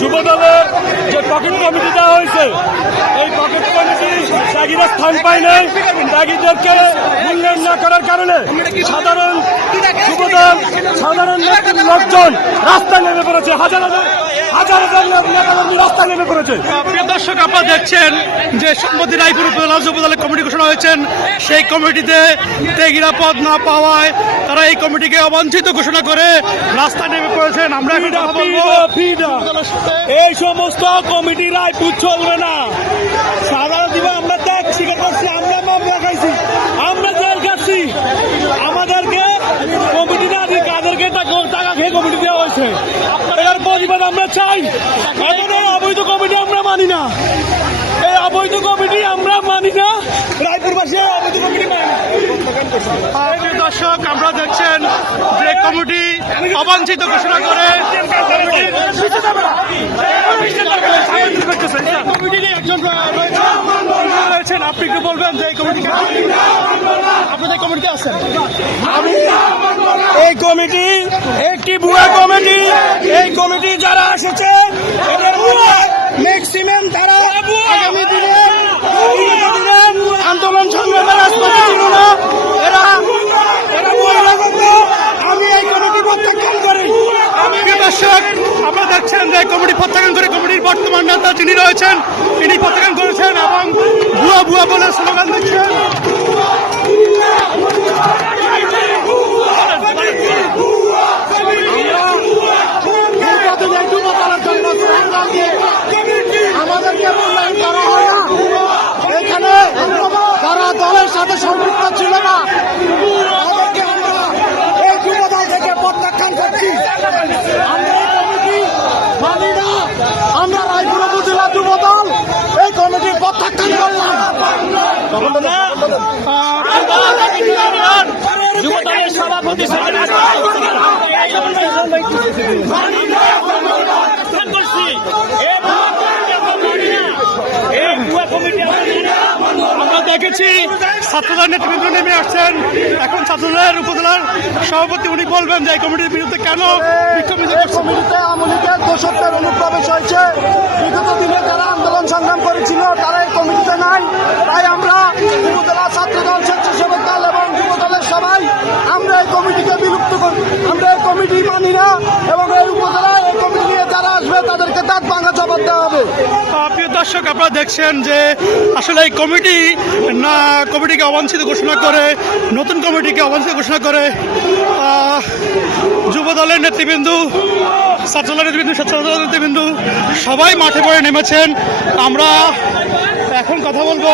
যুবদলের যে pocket committee দেওয়া হয়েছে, এই পকেট কমিটি ত্যাগীরা স্থান পায় নাই। ত্যাগীদেরকে মূল্যায়ন না করার কারণে সাধারণ যুবদল, সাধারণ লোকজন রাস্তায় নেমে পড়েছে। হাজার হাজার হাজার হাজার নেতাকর্মী রাস্তায় নেমে পড়েছে। প্রিয় দর্শক আপনারা দেখছেন যে সম্পত্তি রায়পুর উপজেলা কমিটি ঘোষণা হয়েছেন। সেই কমিটিতে তেগিরা পদ না পাওয়ায় তারা এই কমিটিকে অবাঞ্ছিত ঘোষণা করে রাস্তায় নেমে পড়েছেন। আমরা। এই সমস্ত কমিটি রায়পুর চলবে না। সাধারণ জীবন আমরা ত্যাগ স্বীকার করছি আমরা আমরা চাই। এখন এই অবৈধ কমিটি আমরা মানি না। এই অবৈধ কমিটি আমরা মানি না। রায়পুরবাসী অবৈধ কমিটি মানি না। দর্শক আমরা দেখছেন যে কমিটি অবাঞ্ছিত ঘোষণা করে রয়েছেন আপনি কি বলবেন যে এই কমিটি আপনাদের কমিটিতে আছেন? এই কমিটি একটি ভুয়া কমিটি। কমিটি যারা এসেছে ম্যাক্সিমাম তারা আগামী দিনে আন্দোলন সংগ্রামের রাজপথে ছিল না। এরা আমি এই কমিটি প্রত্যাখ্যান করি। প্রিয় দর্শক, আপনারা দেখছেন যে কমিটি প্রত্যাখ্যান করে কমিটির বর্তমান নেতা যিনি রয়েছেন, তিনি প্রত্যাখ্যান করেছেন এবং ভুয়া ভুয়া বলে স্লোগান দিচ্ছেন আমাদেরকে মূল্যায়ন করা হয় না এখানে যারা দলের সাথে সম্পৃক্ত ছিল না তাদেরকে আমরা এই যুবদল থেকে প্রত্যাখ্যান করছি আমরা এই কমিটি মানি না আমরা রায়পুর উপজেলা যুবদল এই কমিটি প্রত্যাখ্যান করলাম যুবদলের সভাপতি আমরা দেখেছি ছাত্রদল নেতৃবৃন্দ নেমে আসছেন। এখন ছাত্রদলের উপজেলার সভাপতি উনি বলবেন যে কমিটির বিরুদ্ধে কেন বিক্ষোভ। কমিটিতে আওয়ামী লীগের দোষত্বের অনুপ্রবেশ হয়েছে। বিগত দিনে যারা আন্দোলন সংগ্রাম করেছিল, তারা এই কমিটিতে নাই। তাই আমরা যুবদলা ছাত্রদল স্বেচ্ছাসেবক দল এবং যুবদলের সবাই আমরা এই কমিটিকে বিলুপ্ত করি আমরা এই কমিটি মানি না এবং এই উপজেলায় এই কমিটি নিয়ে যারা আসবে তাদেরকে দাঁত ভাঙা জবাব দেওয়া হবে আহ, প্রিয় দর্শক, আপনারা দেখছেন যে আসলে এই কমিটি না, কমিটিকে অবাঞ্ছিত ঘোষণা করে, নতুন কমিটিকে অবাঞ্ছিত ঘোষণা করে যুব দলের নেতৃবৃন্দু, ছাত্রদলের নেতৃবৃন্দু ছাত্রদলের নেতৃবৃন্দু সবাই মাঠে পড়ে নেমেছেন। আমরা এখন কথা বলব